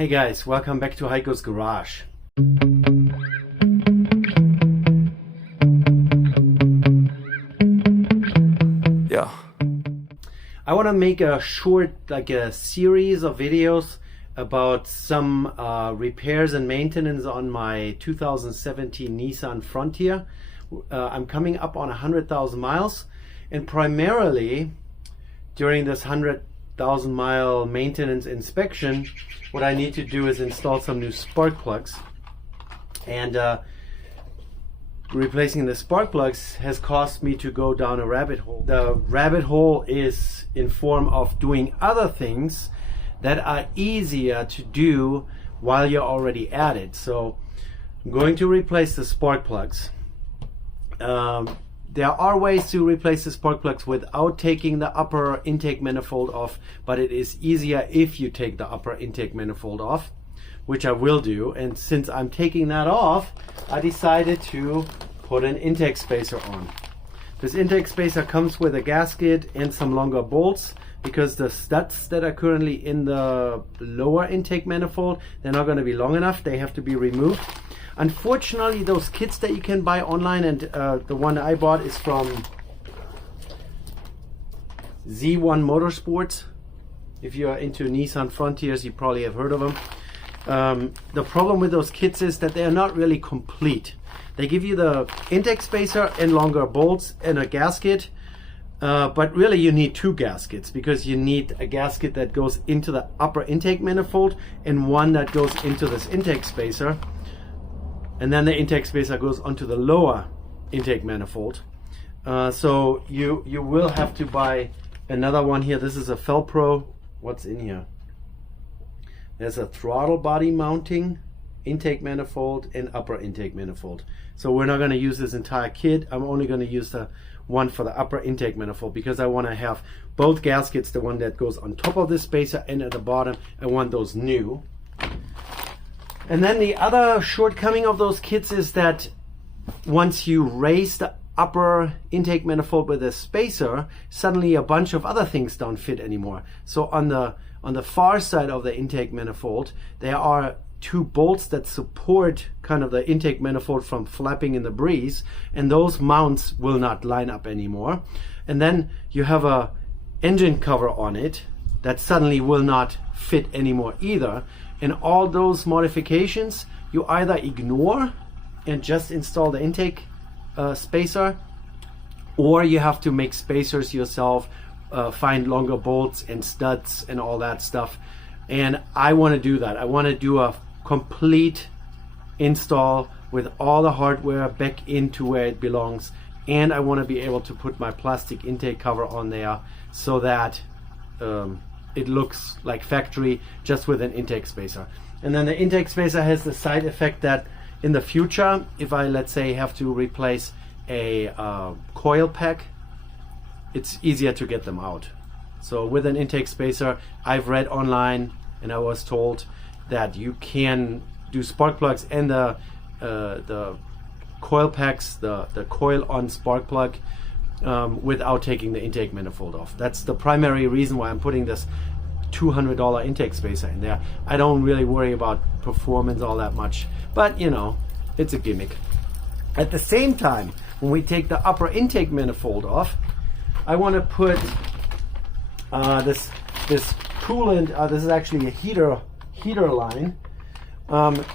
Hey guys, welcome back to Heiko's Garage. Yeah. I want to make a short, like a series of videos about some repairs and maintenance on my 2017 Nissan Frontier. I'm coming up on 100,000 miles, and primarily during this 100,000 mile maintenance inspection, what I need to do is install some new spark plugs. And replacing the spark plugs has caused me to go down a rabbit hole. The rabbit hole is in form of doing other things that are easier to do while you're already at it. So I'm going to replace the spark plugs. There are ways to replace the spark plugs without taking the upper intake manifold off, but it is easier if you take the upper intake manifold off, which I will do. And since I'm taking that off, I decided to put an intake spacer on. This intake spacer comes with a gasket and some longer bolts, because the studs that are currently in the lower intake manifold, they're not going to be long enough. They have to be removed. Unfortunately, those kits that you can buy online, and the one I bought is from Z1 Motorsports. If you are into Nissan Frontiers, you probably have heard of them. The problem with those kits is that they are not really complete. They give you the intake spacer and longer bolts and a gasket, but really you need two gaskets, because you need a gasket that goes into the upper intake manifold and one that goes into this intake spacer. And then the intake spacer goes onto the lower intake manifold. So you will have to buy another one here. This is a Felpro. What's in here? There's a throttle body mounting, intake manifold, and upper intake manifold. So we're not going to use this entire kit. I'm only going to use the one for the upper intake manifold, because I want to have both gaskets, the one that goes on top of this spacer and at the bottom. I want those new. And then the other shortcoming of those kits is that once you raise the upper intake manifold with a spacer, suddenly a bunch of other things don't fit anymore. So on the far side of the intake manifold, there are two bolts that support kind of the intake manifold from flapping in the breeze, and those mounts will not line up anymore. And then you have a engine cover on it that suddenly will not fit anymore either. And all those modifications you either ignore and just install the intake spacer, or you have to make spacers yourself, find longer bolts and studs and all that stuff. And I want to do that. I want to do a complete install with all the hardware back into where it belongs, and I want to be able to put my plastic intake cover on there so that it looks like factory, just with an intake spacer. And then the intake spacer has the side effect that in the future, if I, let's say, have to replace a coil pack, it's easier to get them out. So with an intake spacer, I've read online and I was told that you can do spark plugs and the coil packs, the coil on spark plug, without taking the intake manifold off. That's the primary reason why I'm putting this $200 intake spacer in there. I don't really worry about performance all that much, but you know, it's a gimmick. At the same time, when we take the upper intake manifold off, I want to put this coolant. This is actually a heater line. The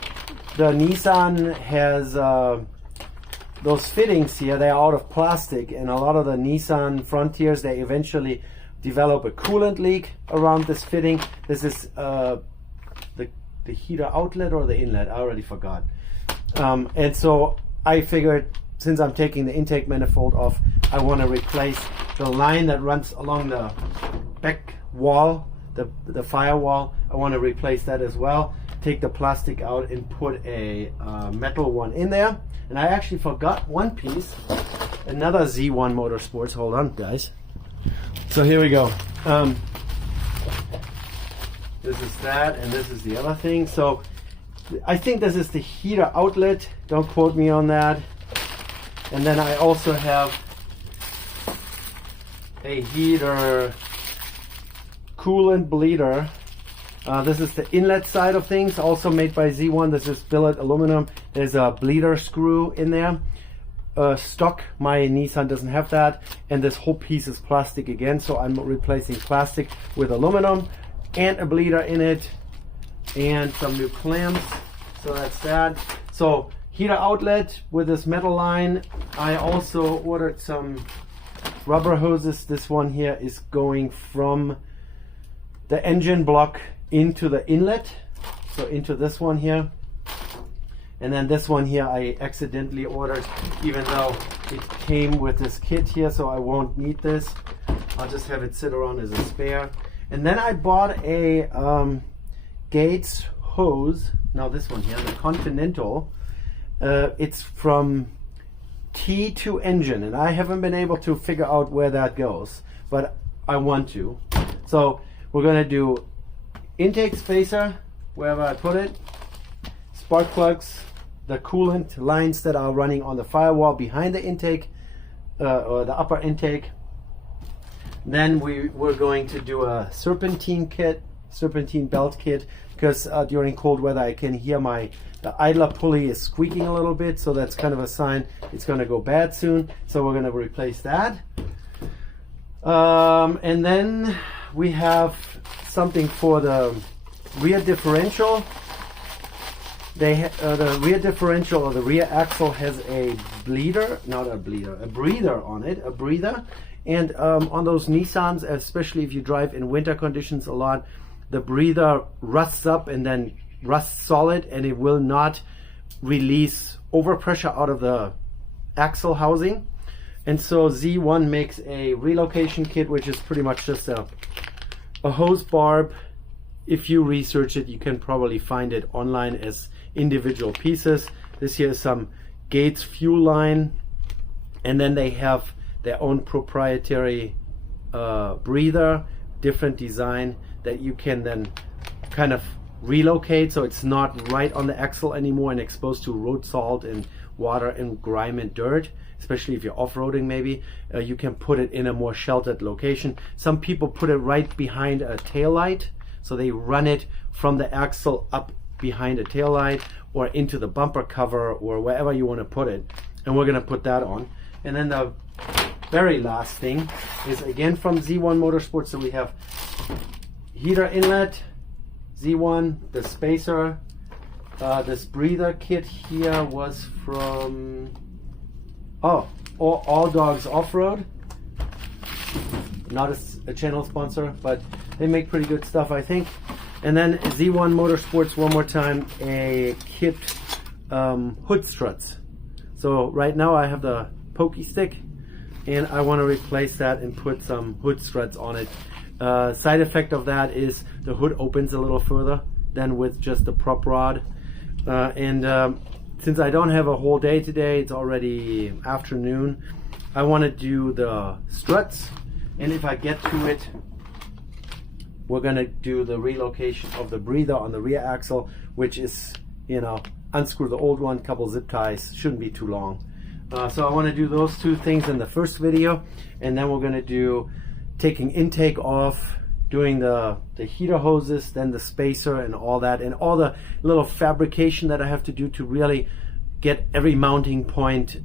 Nissan has those fittings here. They are out of plastic, and a lot of the Nissan Frontiers, they eventually develop a coolant leak around this fitting. This is the heater outlet or the inlet, I already forgot. And so I figured, since I'm taking the intake manifold off, I want to replace the line that runs along the back wall, the firewall. I want to replace that as well. Take the plastic out and put a metal one in there. And I actually forgot one piece, another Z1 Motorsports. Hold on, guys. So here we go. This is that, and this is the other thing. So I think this is the heater outlet. Don't quote me on that. And then I also have a heater coolant bleeder This is the inlet side of things, also made by Z1. This is billet aluminum. There's a bleeder screw in there. Stock, my Nissan doesn't have that, and this whole piece is plastic again, so I'm replacing plastic with aluminum and a bleeder in it and some new clamps. So that's that. So heater outlet with this metal line. I also ordered some rubber hoses. This one here is going from the engine block into the inlet, so into this one here. And then this one here I accidentally ordered, even though it came with this kit here, so I won't need this. I'll just have it sit around as a spare. And then I bought a Gates hose. Now this one here, the Continental. It's from T to engine, and I haven't been able to figure out where that goes, but I want to. So we're gonna do intake spacer, wherever I put it, spark plugs, the coolant lines that are running on the firewall behind the intake, or the upper intake. Then we're going to do a serpentine belt kit, because during cold weather I can hear the idler pulley is squeaking a little bit, so that's kind of a sign it's going to go bad soon. So we're going to replace that. And then we have something for the rear differential. The rear differential, or the rear axle, has a bleeder, not a bleeder, a breather on it, a breather. And on those Nissans, especially if you drive in winter conditions a lot, the breather rusts up and then rusts solid, and it will not release overpressure out of the axle housing. And so Z1 makes a relocation kit, which is pretty much just a hose barb. If you research it, you can probably find it online as individual pieces. This here is some Gates fuel line, and then they have their own proprietary breather, different design that you can then kind of relocate, so it's not right on the axle anymore and exposed to road salt and water and grime and dirt, especially if you're off-roading maybe. You can put it in a more sheltered location. Some people put it right behind a tail light, so they run it from the axle up behind a tail light or into the bumper cover or wherever you want to put it, and we're going to put that on. And then the very last thing is again from Z1 Motorsports. So we have heater inlet, Z1, the spacer. This breather kit here was from All Dogs Off-Road. Not a channel sponsor, but they make pretty good stuff, I think. And then Z1 Motorsports, one more time, a kit hood struts. So right now I have the pokey stick, and I want to replace that and put some hood struts on it. Side effect of that is the hood opens a little further than with just the prop rod. Since I don't have a whole day today, it's already afternoon, I want to do the struts, and if I get to it, we're going to do the relocation of the breather on the rear axle, which is, unscrew the old one, couple zip ties, shouldn't be too long. So I want to do those two things in the first video, and then we're going to do taking intake off, doing the heater hoses, then the spacer and all that, and all the little fabrication that I have to do to really get every mounting point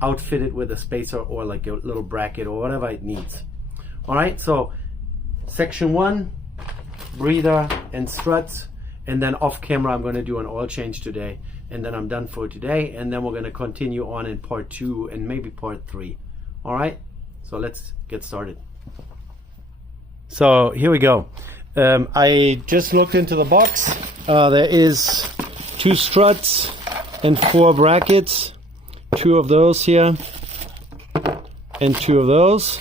outfitted with a spacer or like a little bracket or whatever it needs. All right, so section 1, breather and struts, and then off camera I'm going to do an oil change today, and then I'm done for today, and then we're going to continue on in part 2 and maybe part 3. All right, so let's get started. So here we go. I just looked into the box. There is 2 struts and 4 brackets, 2 of those here and 2 of those.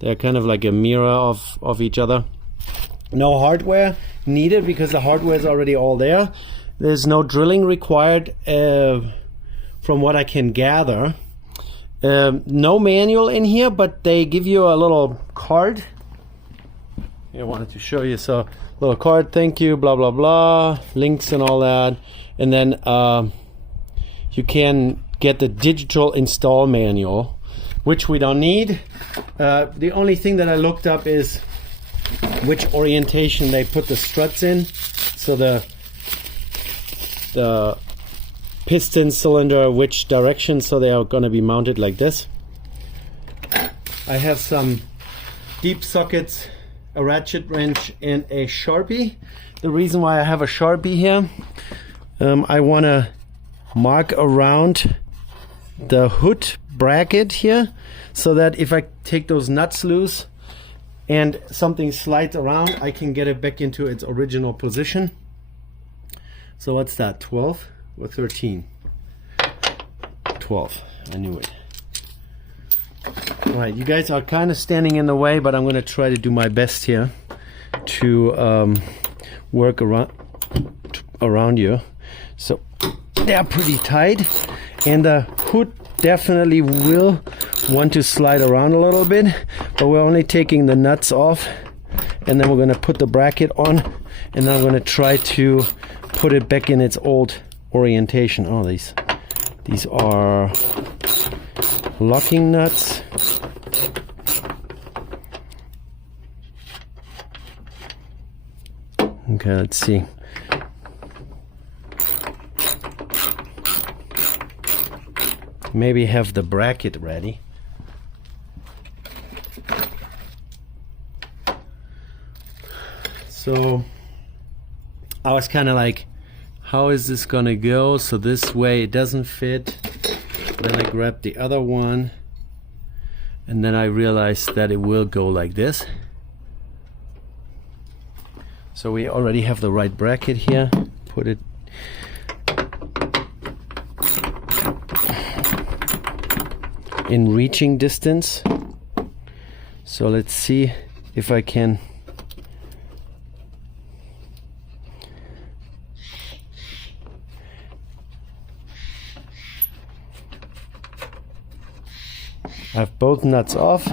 They're kind of like a mirror of each other. No hardware needed because the hardware is already all there. There's no drilling required from what I can gather. No manual in here, but they give you a little card. I wanted to show you. So little card, thank you, blah blah blah, links and all that. And then you can get the digital install manual, which we don't need. The only thing that I looked up is which orientation they put the struts in. So the piston cylinder, which direction, so they are going to be mounted like this. I have some deep sockets, a ratchet wrench, and a Sharpie. The reason why I have a Sharpie here, I want to mark around the hood bracket here, so that if I take those nuts loose and something slides around, I can get it back into its original position. So what's that, 12 or 13? 12, I knew it. All right, you guys are kind of standing in the way, but I'm going to try to do my best here to work around you. So they're pretty tight, and the hood definitely will want to slide around a little bit, but we're only taking the nuts off, and then we're going to put the bracket on, and then I'm going to try to put it back in its old orientation. Oh, these are locking nuts. Okay, let's see. Maybe have the bracket ready. So I was kind of like, how is this gonna go? So this way it doesn't fit. Then I grabbed the other one, and then I realized that it will go like this. So we already have the right bracket here. Put it in reaching distance. So let's see if I can I have both nuts off.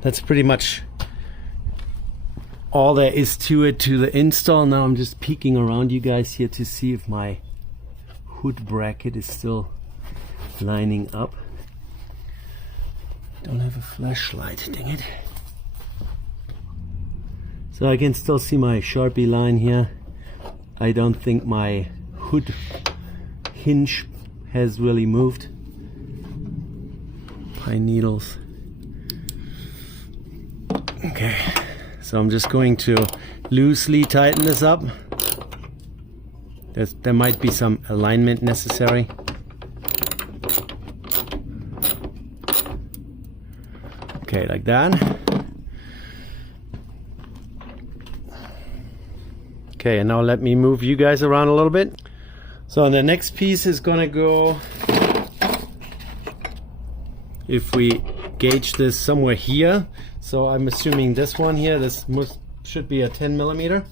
That's pretty much all there is to it, to the install. Now I'm just peeking around you guys here to see if my hood bracket is still lining up. Don't have a flashlight, dang it. So I can still see my Sharpie line here. I don't think my hood hinge has really moved. Pine needles. Okay, so I'm just going to loosely tighten this up. There might be some alignment necessary. Okay, like that. Okay, and now let me move you guys around a little bit. So the next piece is gonna go, if we gauge this somewhere here, so I'm assuming this one here, this should be a 10 millimeter.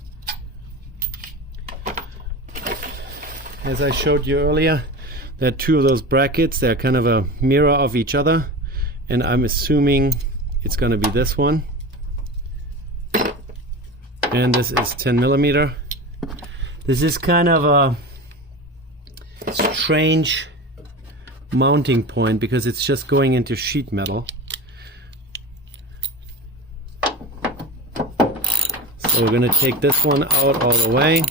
As I showed you earlier, there are two of those brackets. They're kind of a mirror of each other, and I'm assuming it's going to be this one, and this is 10 millimeter. This is kind of a strange mounting point because it's just going into sheet metal. So we're going to take this one out all the way.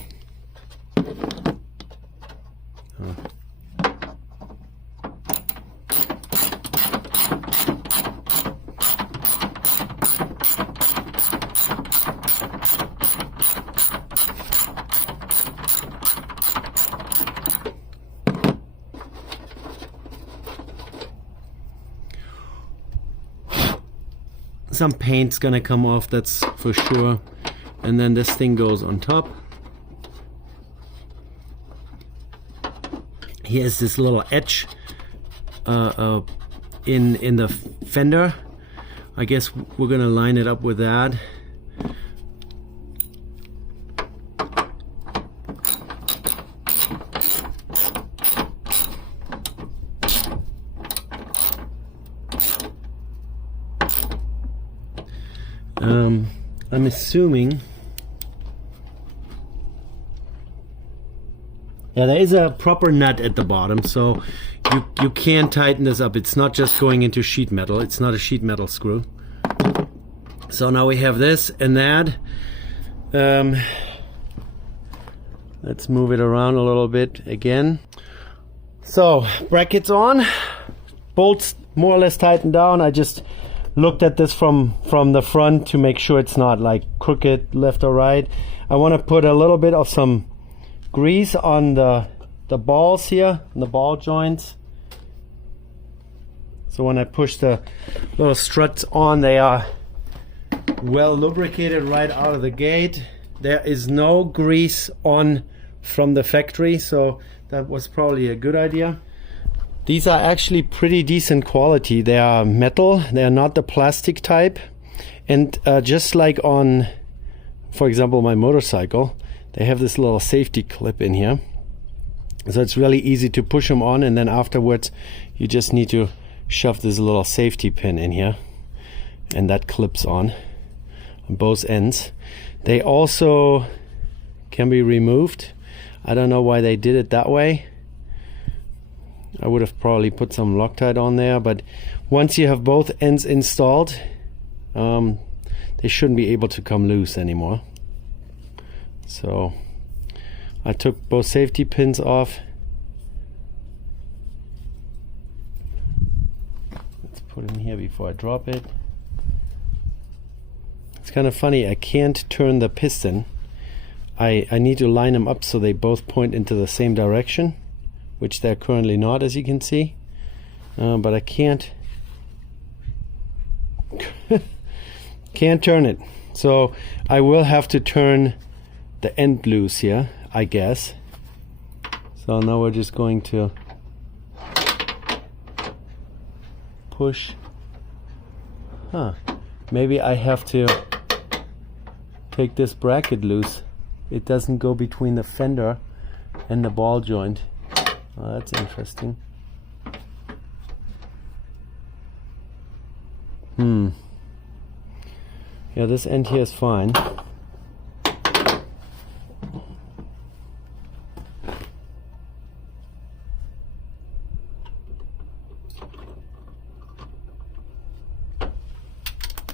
Some paint's gonna come off, that's for sure. And then this thing goes on top. Here's this little edge in the fender. I guess we're gonna line it up with that. I'm assuming Yeah, there is a proper nut at the bottom, so you can tighten this up. It's not just going into sheet metal. It's not a sheet metal screw. So now we have this and that. Let's move it around a little bit again. So brackets on, bolts more or less tightened down. I just looked at this from the front to make sure it's not like crooked left or right. I want to put a little bit of some grease on the balls here, and the ball joints. So when I push the little struts on, they are well lubricated right out of the gate. There is no grease on from the factory, so that was probably a good idea. These are actually pretty decent quality. They are metal, they are not the plastic type. And just like on, for example, my motorcycle, they have this little safety clip in here. So it's really easy to push them on, and then afterwards you just need to shove this little safety pin in here, and that clips on both ends. They also can be removed. I don't know why they did it that way. I would have probably put some Loctite on there, but once you have both ends installed, they shouldn't be able to come loose anymore. So I took both safety pins off. Let's put it in here before I drop it. It's kind of funny, I can't turn the piston. I need to line them up so they both point into the same direction, which they're currently not, as you can see. But I can't turn it. So I will have to turn the end loose here, I guess. So now we're just going to push. Maybe I have to take this bracket loose. It doesn't go between the fender and the ball joint. Oh, that's interesting. Yeah, this end here is fine.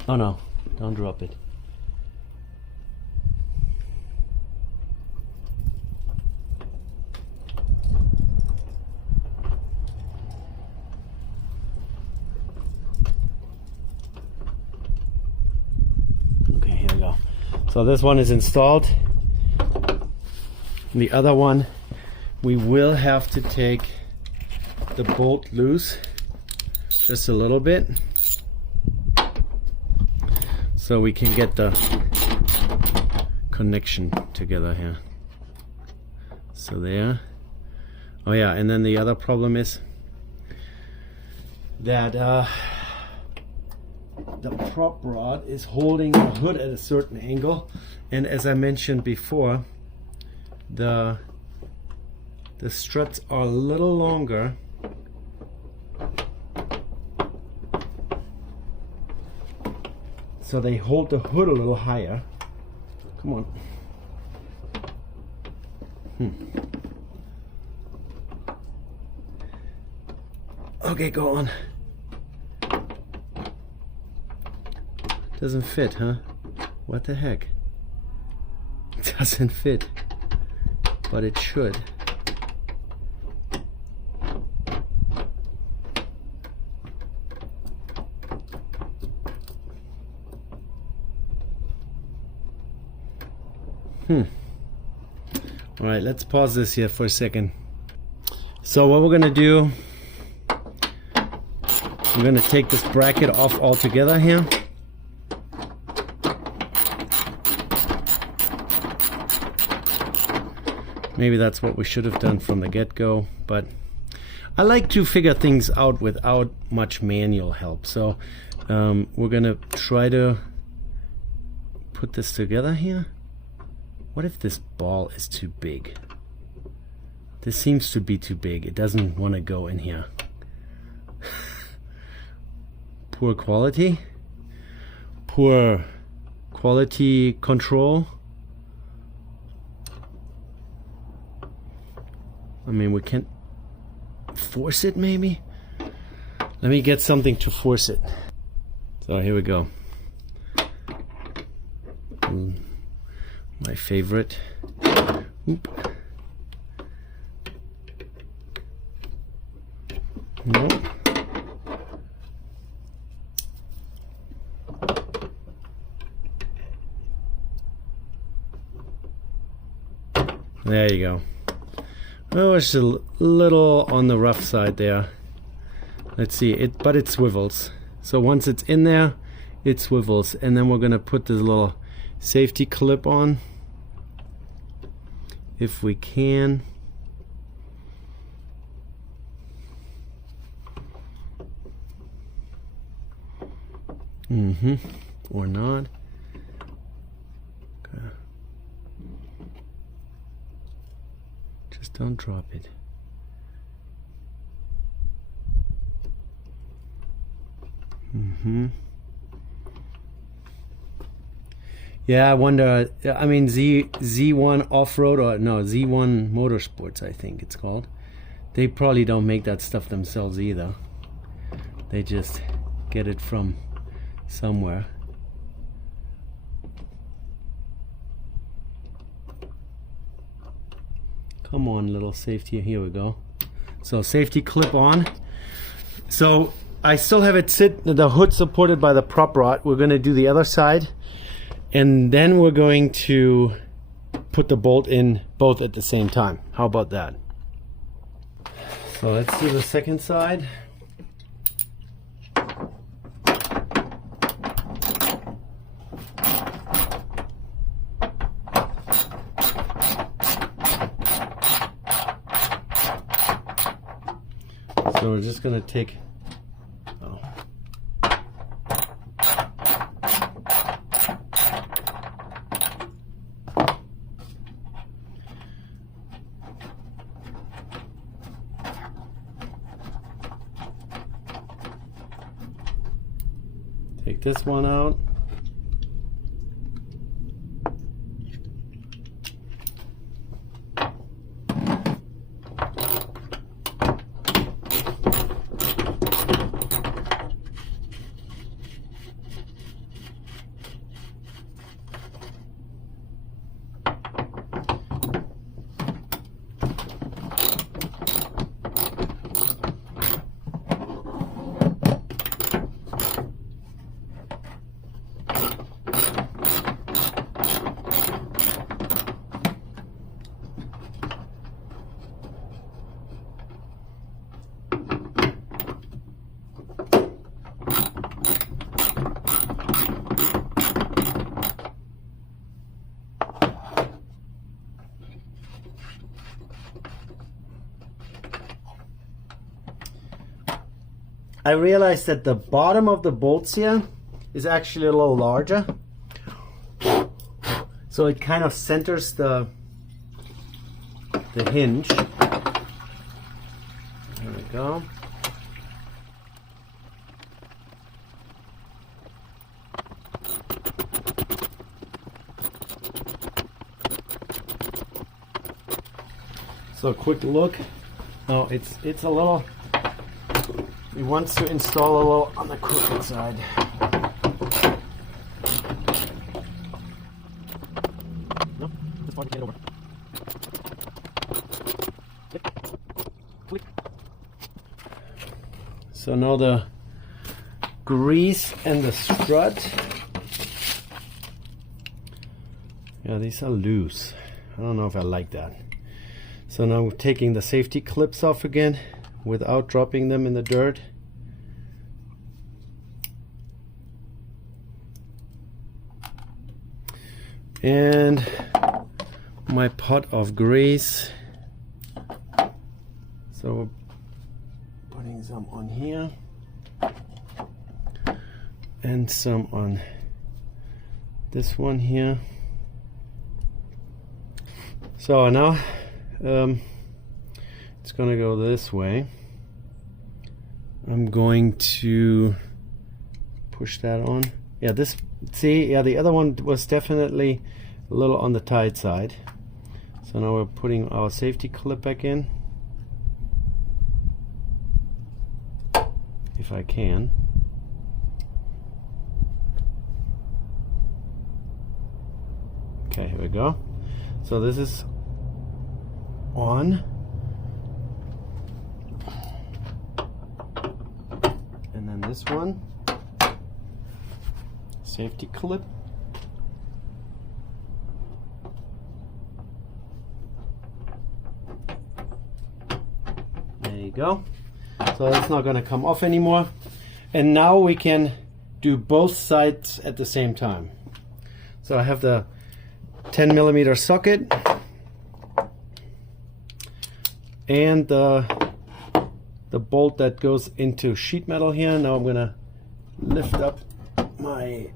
Oh no, don't drop it. Okay, here we go. So this one is installed. The other one, we will have to take the bolt loose just a little bit, so we can get the connection together here. So there. Oh yeah, and then the other problem is that the prop rod is holding the hood at a certain angle, and as I mentioned before, the struts are a little longer. So they hold the hood a little higher. Come on. Okay, go on. Doesn't fit, huh? What the heck? It doesn't fit. But it should. All right, let's pause this here for a second. So what we're gonna do, I'm gonna take this bracket off altogether here. Maybe that's what we should have done from the get-go, but I like to figure things out without much manual help. So we're gonna try to put this together here. What if this ball is too big? This seems to be too big. It doesn't want to go in here. Poor quality. Poor quality control. I mean, we can't force it maybe. Let me get something to force it. So here we go. My favorite. Oop. No. There you go. Oh, it's a little on the rough side there. Let's see it, but it swivels. So once it's in there, it swivels, and then we're gonna put this little safety clip on, if we can. Or not. Okay. Just don't drop it. Yeah, I wonder. I mean, Z1 Off-Road, or no, Z1 Motorsports, I think it's called. They probably don't make that stuff themselves either. They just get it from somewhere. Come on, little safety. Here we go. So safety clip on. So I still have it sit, the hood supported by the prop rod. We're going to do the other side, and then we're going to put the bolt in both at the same time. How about that? So let's do the second side. So we're just going to take take this one out. I realized that the bottom of the bolts here is actually a little larger, so it kind of centers the hinge. There we go. So a quick look. Oh, it's a little. He wants to install a little on the crooked side. No, this part, get it over. Click. So now the grease and the strut. Yeah, these are loose. I don't know if I like that. So now we're taking the safety clips off again without dropping them in the dirt. And my pot of grease. So we're putting some on here and some on this one here. So now it's gonna go this way. I'm going to push that on. Yeah, this, see, yeah, the other one was definitely a little on the tight side. So now we're putting our safety clip back in. if I can. Okay, here we go. So this is on. And then this one, safety clip. There you go. So that's not going to come off anymore. And now we can do both sides at the same time. So I have the 10mm socket and the bolt that goes into sheet metal here. Now I'm going to lift up my...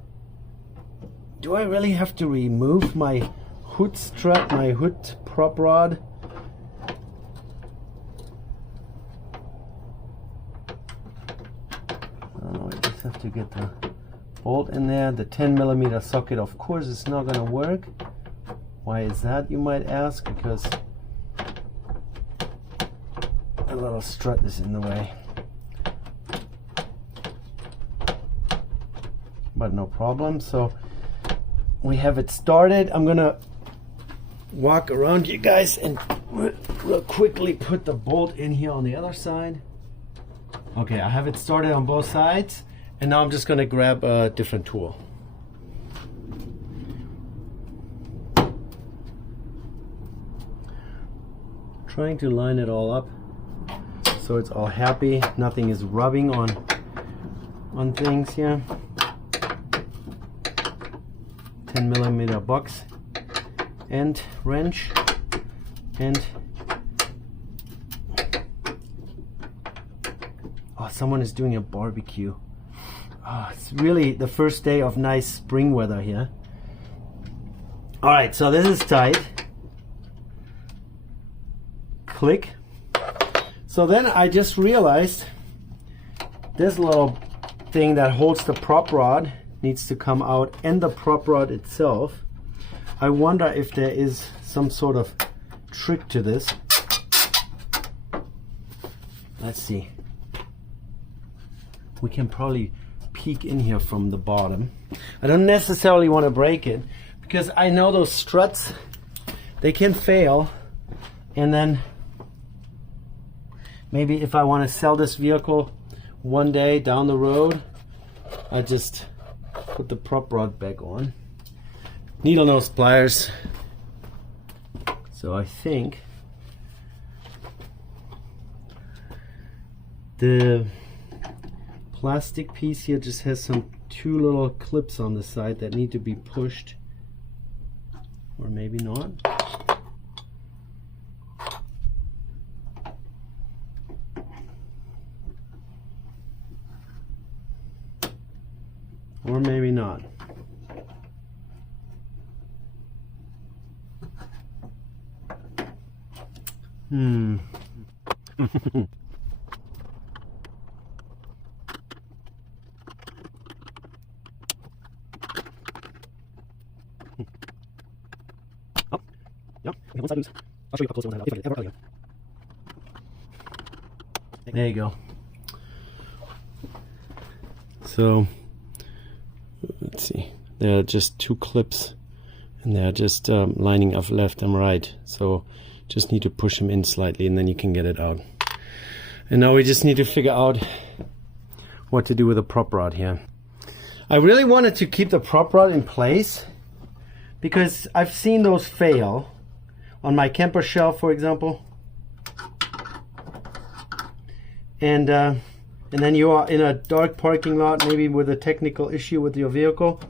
Do I really have to remove my hood strut, my hood prop rod? Oh, I just have to get the bolt in there. The 10mm socket, of course, is not going to work. Why is that, you might ask? Because a little strut is in the way. But no problem. So we have it started. I'm gonna walk around you guys and real quickly put the bolt in here on the other side. Okay, I have it started on both sides, and now I'm just gonna grab a different tool. Trying to line it all up so it's all happy, nothing is rubbing on things here. 10mm box and wrench, and oh, someone is doing a barbecue. Oh, it's really the first day of nice spring weather here. All right, so this is tight. Click. So then I just realized this little thing that holds the prop rod needs to come out, and the prop rod itself. I wonder if there is some sort of trick to this. Let's see. We can probably peek in here from the bottom. I don't necessarily want to break it, because I know those struts, they can fail, and then maybe if I want to sell this vehicle one day down the road, I just put the prop rod back on. Needle nose pliers. So I think the plastic piece here just has some two little clips on the side that need to be pushed, or maybe not. Or maybe not. Oh, yeah, okay, one side loose. I'll show you how close the one. There you go. So let's see, there are just two clips, and they're just lining up left and right, so just need to push them in slightly, and then you can get it out. And now we just need to figure out what to do with the prop rod here. I really wanted to keep the prop rod in place because I've seen those fail on my camper shelf, for example, and then you are in a dark parking lot, maybe with a technical issue with your vehicle.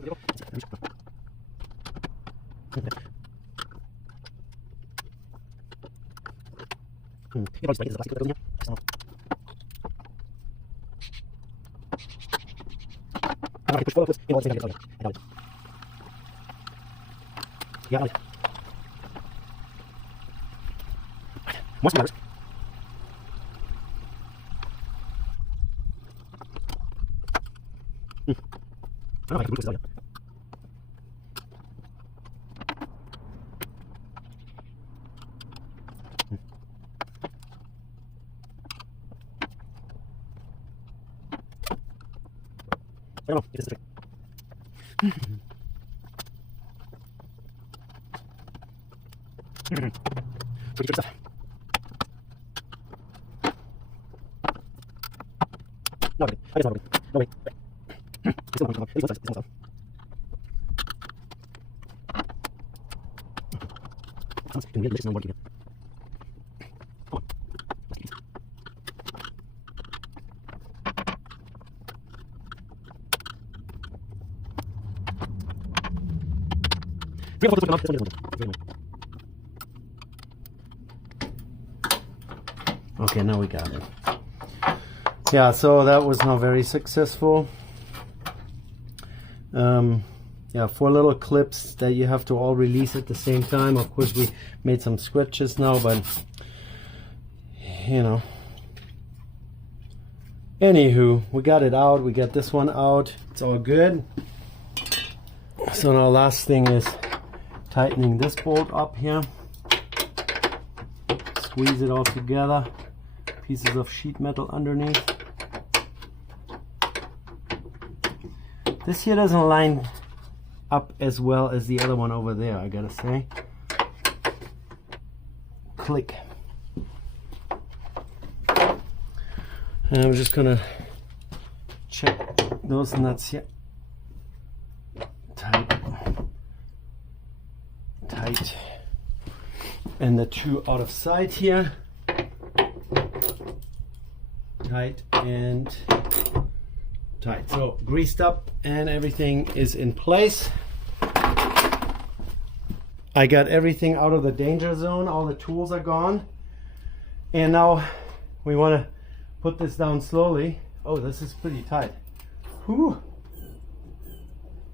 I don't know if this is a trick. Pretty good stuff. No, wait. I guess not. No, wait. It's still not. It's not. It's not. Can we get more again? Come on. Okay, now we got it. Yeah, so that was not very successful. Yeah, 4 little clips that you have to all release at the same time. Of course, we made some scratches now, but you know. Anywho, we got it out. We got this one out. It's all good. So now last thing is tightening this bolt up here. Squeeze it all together. Pieces of sheet metal underneath. This here doesn't line up as well as the other one over there, I gotta say. Click. And I'm just gonna check those nuts here. Tight. Tight. And the 2 out of sight here. Tight and tight. So greased up and everything is in place. I got everything out of the danger zone. All the tools are gone. And now we want to put this down slowly. Oh, this is pretty tight. Whew.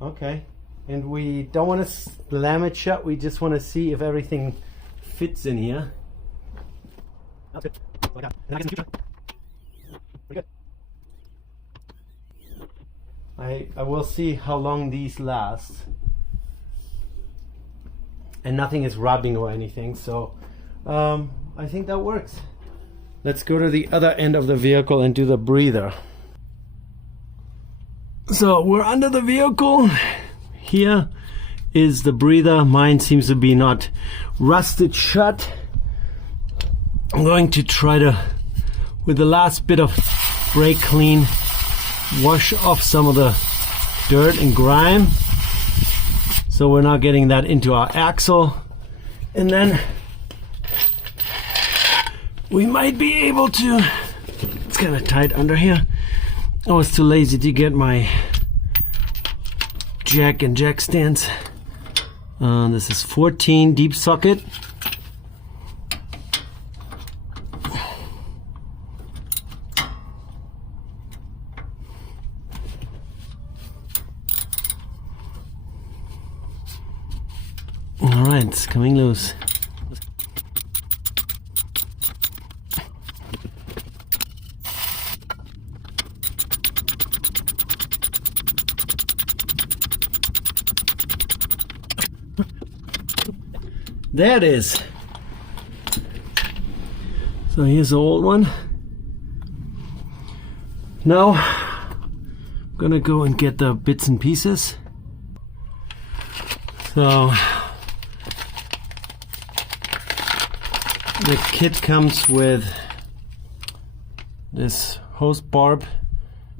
Okay. And we don't want to slam it shut. We just want to see if everything fits in here. That's good. That's all I got. And I get some future. Pretty good. I will see how long these last. And nothing is rubbing or anything, so I think that works. Let's go to the other end of the vehicle and do the breather. So we're under the vehicle. Here is the breather. Mine seems to be not rusted shut. I'm going to try to, with the last bit of brake clean, wash off some of the dirt and grime, so we're not getting that into our axle. And then we might be able to, it's kind of tight under here. I was too lazy to get my jack and jack stands. This is 14 deep socket. All right, it's coming loose. There it is. So here's the old one. Now I'm gonna go and get the bits and pieces. So the kit comes with this hose barb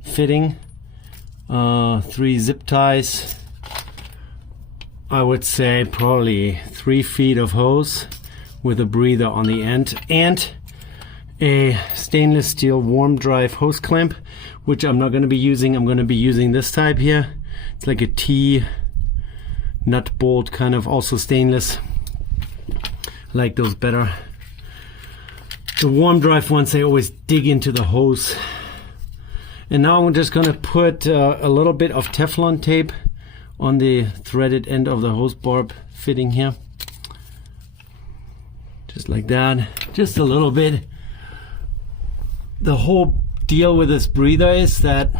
fitting, 3 zip ties, I would say probably 3 feet of hose with a breather on the end, and a stainless steel warm drive hose clamp, which I'm not going to be using. I'm going to be using this type here. It's like a T nut bolt, kind of, also stainless. I like those better. The warm drive ones, they always dig into the hose. And now I'm just going to put a little bit of Teflon tape on the threaded end of the hose barb fitting here. Just like that, just a little bit. The whole deal with this breather is that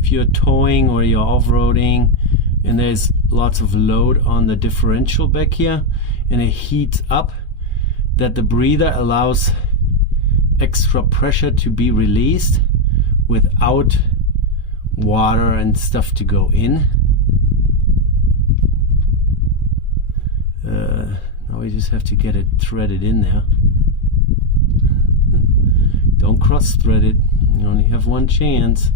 if you're towing or you're off-roading and there's lots of load on the differential back here and it heats up, that the breather allows extra pressure to be released without water and stuff to go in. Now we just have to get it threaded in there. Don't cross thread it, you only have one chance.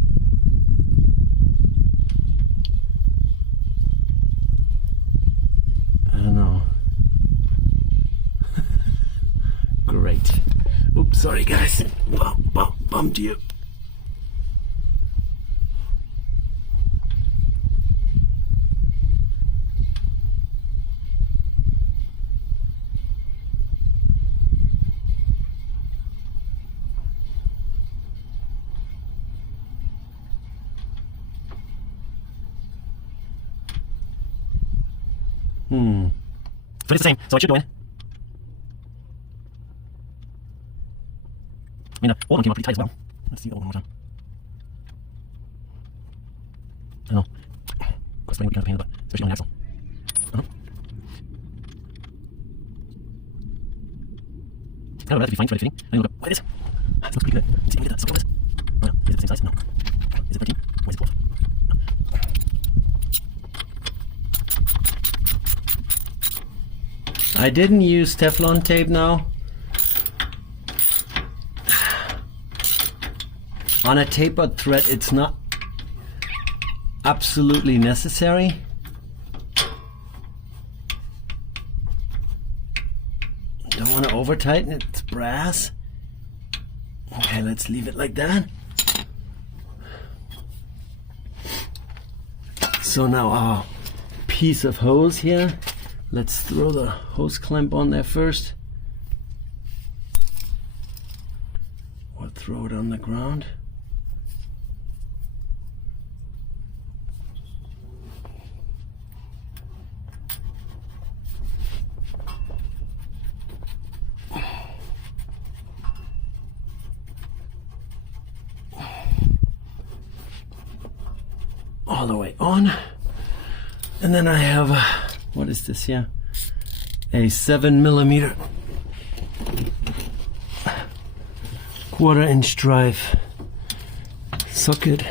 I don't know. Great. Oops, sorry guys. Bumped you. But it's the same, so what you're doing. I mean, the old one came out pretty tight as well. Let's see the old one one more time. I don't know. Cross spring would be kind of a pain in the butt, especially on the axle. It's kind of relatively fine threaded fitting. I need to look up what it is. This looks pretty good. Let's see if we can get the circle of this. Oh no, is it the same size? No. Is it 13? Or is it 12? I didn't use Teflon tape now. On a tapered thread, it's not absolutely necessary. Don't want to over tighten it, it's brass. Okay, let's leave it like that. So now our piece of hose here. Let's throw the hose clamp on there first. Or throw it on the ground. All the way on. And then I have what is this here? A 7mm 1/4" drive socket.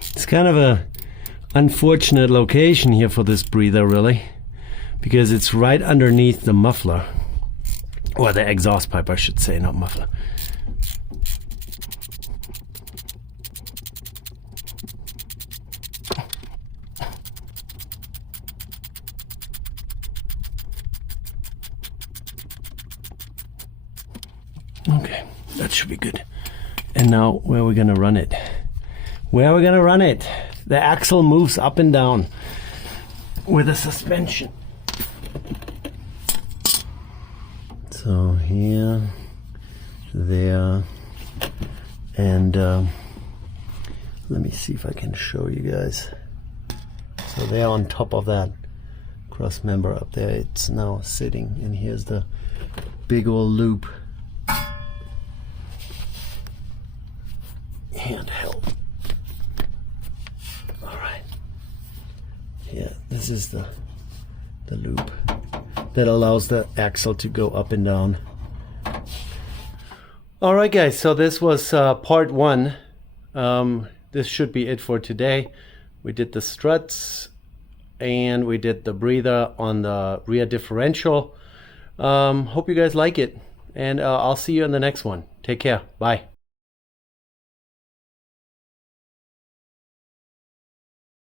It's kind of a unfortunate location here for this breather, really, because it's right underneath the muffler, or the exhaust pipe I should say, not muffler. Okay, that should be good. And now where are we gonna run it? Where are we gonna run it? The axle moves up and down with a suspension. So here, there, and let me see if I can show you guys. So they're on top of that cross member up there. It's now sitting, and here's the big old loop. Handheld. All right. Yeah, this is the loop that allows the axle to go up and down. All right, guys. So this was part one. This should be it for today. We did the struts and we did the breather on the rear differential. Hope you guys like it, and I'll see you in the next one. Take care. Bye.